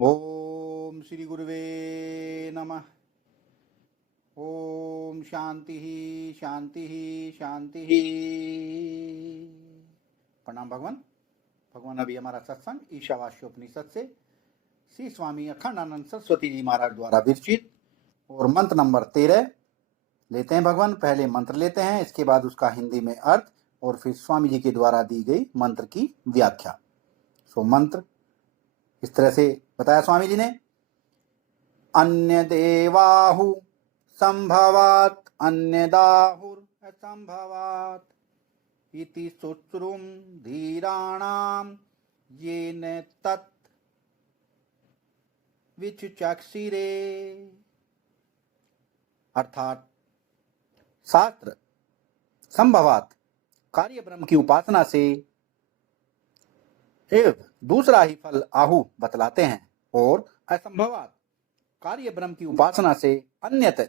ओम श्री गुरुवे नमः। ओम शांति ही शांति ही शांति ही। प्रणाम भगवान। भगवान अभी हमारा सत्संग ईशावास्योपनिषद से श्री स्वामी अखंडानंद सरस्वती जी महाराज द्वारा विरचित और मंत्र नंबर 13 लेते हैं भगवान। पहले मंत्र लेते हैं, इसके बाद उसका हिंदी में अर्थ और फिर स्वामी जी के द्वारा दी गई मंत्र की व्याख्या। सो मंत्र इस तरह से बताया स्वामी जी ने। अन्य देवाहु संभवात अन्यदाहुर असंभवात इति शुश्रुम धीराणाम येन तत् विचक्षिरे। अर्थात शास्त्र संभवात कार्य ब्रह्म की उपासना से एवं दूसरा ही फल आहु बतलाते हैं और असंभवात कार्य ब्रह्म की उपासना से अन्यत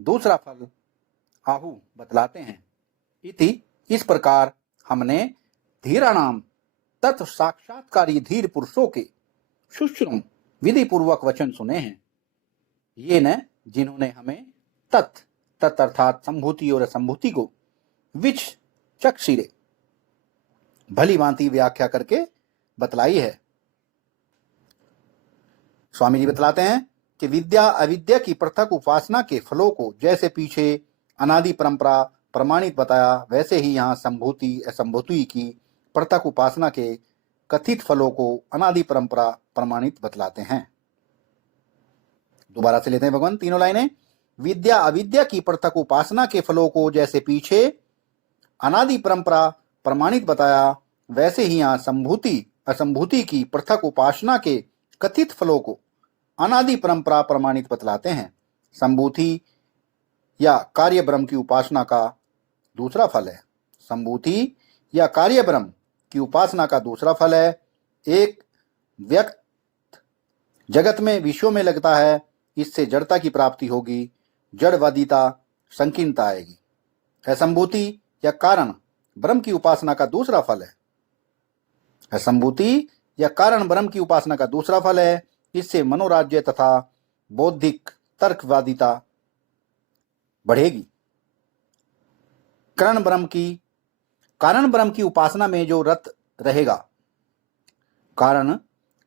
दूसरा फल आहु बतलाते हैं। इति इस प्रकार हमने धीराणाम तत् साक्षात्कारी धीर पुरुषों के शुश्रुम विधि पूर्वक वचन सुने हैं। ये न जिन्होंने हमें तत् अर्थात संभूति और असंभूति को विच चक्षिरे भली भांति व्याख्या करके बतलाई है। स्वामी जी बतलाते हैं कि विद्या अविद्या की पृथक उपासना के फलों को जैसे पीछे अनादि परंपरा प्रमाणित बताया, वैसे ही यहाँ संभूति असंभूति की पृथक उपासना के कथित फलों को अनादि परंपरा प्रमाणित बतलाते हैं। दोबारा से लेते हैं भगवान तीनों लाइनें। विद्या अविद्या की पृथक उपासना के फलों को जैसे पीछे अनादि परंपरा प्रमाणित बताया, वैसे ही यहाँ संभूति असंभूति की पृथक उपासना के कथित फलों को अनादि परंपरा प्रमाणित बतलाते हैं। संभूति या कार्य ब्रह्म की उपासना का दूसरा फल है। संभूति या कार्य ब्रह्म की उपासना का दूसरा फल है। एक व्यक्त जगत में विश्व में लगता है, इससे जड़ता की प्राप्ति होगी, जड़वादिता संकीर्णता आएगी। असंभूति या कारण ब्रह्म की उपासना का दूसरा फल है। असंभूति या कारण ब्रह्म की उपासना का दूसरा फल है, इससे मनोराज्य तथा बौद्धिक तर्कवादिता बढ़ेगी। कारण ब्रह्म की उपासना में जो रत रहेगा, कारण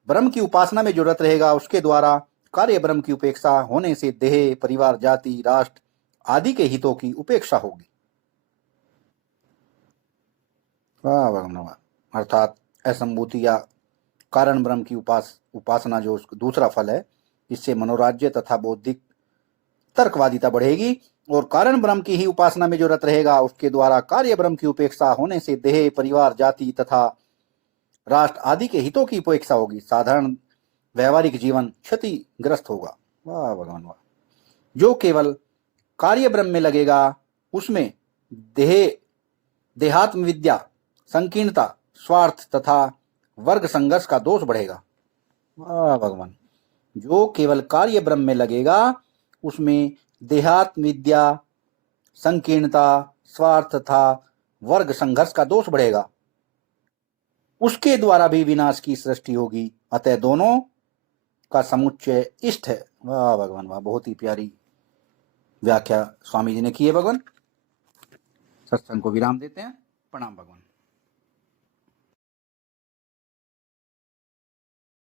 ब्रह्म की उपासना में जो रत रहेगा, उसके द्वारा कार्य ब्रह्म की उपेक्षा होने से देह परिवार जाति राष्ट्र आदि के हितों की उपेक्षा होगी। अर्थात असंभूति या कारण ब्रह्म की उपासना जो दूसरा फल है, इससे मनोराज्य तथा बौद्धिक तर्कवादिता बढ़ेगी और कारण ब्रह्म की ही उपासना में जो रत रहेगा, उसके द्वारा कार्य ब्रह्म की उपेक्षा होने से देह परिवार जाति तथा राष्ट्र आदि के हितों की उपेक्षा होगी। साधारण व्यवहारिक जीवन क्षतिग्रस्त होगा। वाह भगवान वाह। जो केवल कार्य ब्रह्म में लगेगा, उसमें देहात्म विद्या संकीर्णता स्वार्थ तथा वर्ग संघर्ष का दोष बढ़ेगा। वाह भगवान। जो केवल कार्य ब्रह्म में लगेगा, उसमें देहात्म विद्या संकीर्णता स्वार्थ तथा वर्ग संघर्ष का दोष बढ़ेगा। उसके द्वारा भी विनाश की सृष्टि होगी। अतः दोनों का समुच्चय इष्ट है। वाह भगवान वाह। बहुत ही प्यारी व्याख्या स्वामी जी ने की है भगवान। सत्संग को विराम देते हैं। प्रणाम भगवान।